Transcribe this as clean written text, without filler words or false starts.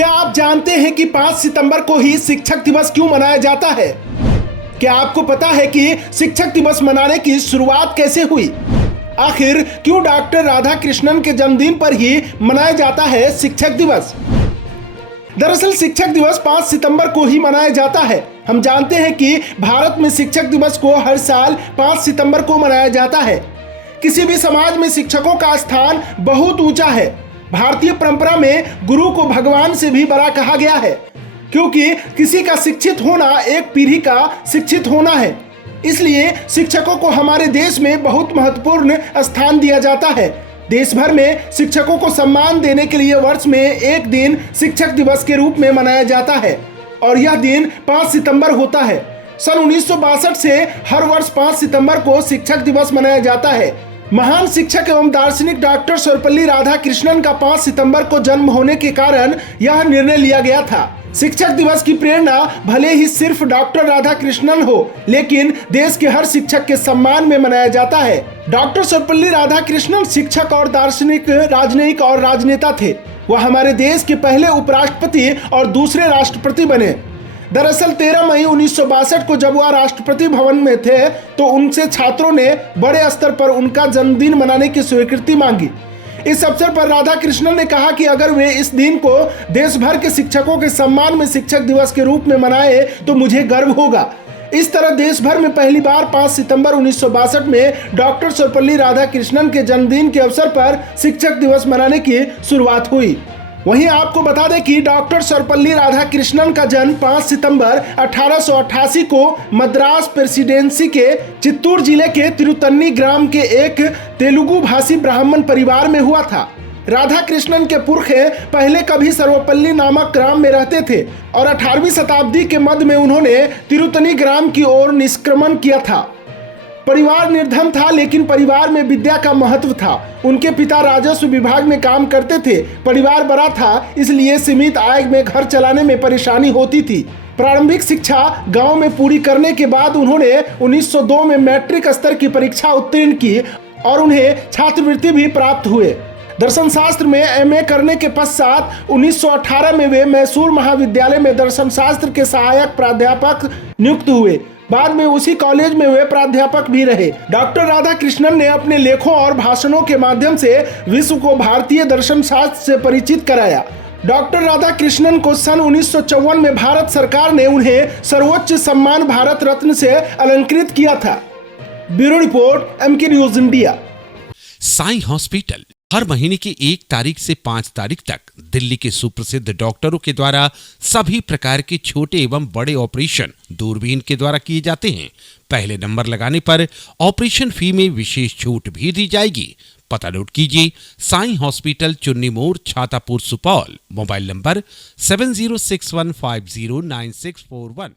क्या आप जानते हैं कि 5 सितंबर को ही शिक्षक दिवस क्यों मनाया जाता है? क्या आपको पता है कि शिक्षक दिवस मनाने की शुरुआत कैसे हुई? आखिर क्यों डॉक्टर राधाकृष्णन के जन्मदिन पर ही मनाया जाता है शिक्षक दिवस? दरअसल शिक्षक दिवस 5 सितंबर को ही मनाया जाता है। हम जानते हैं कि भारत में शिक्षक दिवस को हर साल 5 सितंबर को मनाया जाता है। किसी भी समाज में शिक्षकों का स्थान बहुत ऊंचा है। भारतीय परंपरा में गुरु को भगवान से भी बड़ा कहा गया है, क्योंकि किसी का शिक्षित होना एक पीढ़ी का शिक्षित होना है। इसलिए शिक्षकों को हमारे देश में बहुत महत्वपूर्ण स्थान दिया जाता है। देश भर में शिक्षकों को सम्मान देने के लिए वर्ष में एक दिन शिक्षक दिवस के रूप में मनाया जाता है और यह दिन 5 सितंबर होता है। सन 1962 से हर वर्ष 5 सितंबर को शिक्षक दिवस मनाया जाता है। महान शिक्षक एवं दार्शनिक डॉक्टर सर्वपल्ली राधाकृष्णन का 5 सितंबर को जन्म होने के कारण यह निर्णय लिया गया था। शिक्षक दिवस की प्रेरणा भले ही सिर्फ डॉक्टर राधाकृष्णन हो, लेकिन देश के हर शिक्षक के सम्मान में मनाया जाता है। डॉक्टर सर्वपल्ली राधाकृष्णन शिक्षक और दार्शनिक, राजनयिक और राजनेता थे। वह हमारे देश के पहले उपराष्ट्रपति और दूसरे राष्ट्रपति बने। दरअसल 13 मई 1962 को जब वह राष्ट्रपति भवन में थे तो उनसे छात्रों ने बड़े स्तर पर उनका जन्मदिन मनाने की स्वीकृति मांगी। इस अवसर पर राधाकृष्णन ने कहा कि अगर वे इस दिन को देश भर के शिक्षकों के सम्मान में शिक्षक दिवस के रूप में मनाए तो मुझे गर्व होगा। इस तरह देश भर में पहली बार 5 सितंबर 1962 में डॉक्टर सर्वपल्ली राधाकृष्णन के जन्मदिन के अवसर पर शिक्षक दिवस मनाने की शुरुआत हुई। वहीं आपको बता दें कि डॉक्टर सर्वपल्ली राधाकृष्णन का जन्म 5 सितंबर 1888 को मद्रास प्रेसिडेंसी के चित्तूर जिले के तिरुतन्नी ग्राम के एक तेलुगु भाषी ब्राह्मण परिवार में हुआ था। राधाकृष्णन के पुरखे पहले कभी सर्वपल्ली नामक ग्राम में रहते थे और 18वीं शताब्दी के मध्य में उन्होंने तिरुतनी ग्राम की ओर निष्क्रमण किया था। परिवार निर्धन था, लेकिन परिवार में विद्या का महत्व था। उनके पिता राजस्व विभाग में काम करते थे। परिवार बड़ा था, इसलिए सीमित आय में घर चलाने में परेशानी होती थी। प्रारंभिक शिक्षा गांव में पूरी करने के बाद उन्होंने 1902 में मैट्रिक स्तर की परीक्षा उत्तीर्ण की और उन्हें छात्रवृत्ति भी प्राप्त हुए। दर्शन शास्त्र में एमए करने के पश्चात 1918 में वे मैसूर महाविद्यालय में दर्शन शास्त्र के सहायक प्राध्यापक नियुक्त हुए। बाद में उसी कॉलेज में वे प्राध्यापक भी रहे। डॉक्टर राधाकृष्णन ने अपने लेखों और भाषणों के माध्यम से विश्व को भारतीय दर्शन शास्त्र से परिचित कराया। डॉक्टर राधाकृष्णन को सन 1954 में भारत सरकार ने उन्हें सर्वोच्च सम्मान भारत रत्न से अलंकृत किया था। Bureau report, MK news India. Sai hospital हर महीने की 1 तारीख से 5 तारीख तक दिल्ली के सुप्रसिद्ध डॉक्टरों के द्वारा सभी प्रकार के छोटे एवं बड़े ऑपरेशन दूरबीन के द्वारा किए जाते हैं। पहले नंबर लगाने पर ऑपरेशन फी में विशेष छूट भी दी जाएगी। पता नोट कीजिए, साईं हॉस्पिटल, चुन्नी मोड़, छातापुर, सुपौल। Mobile number 7061509641।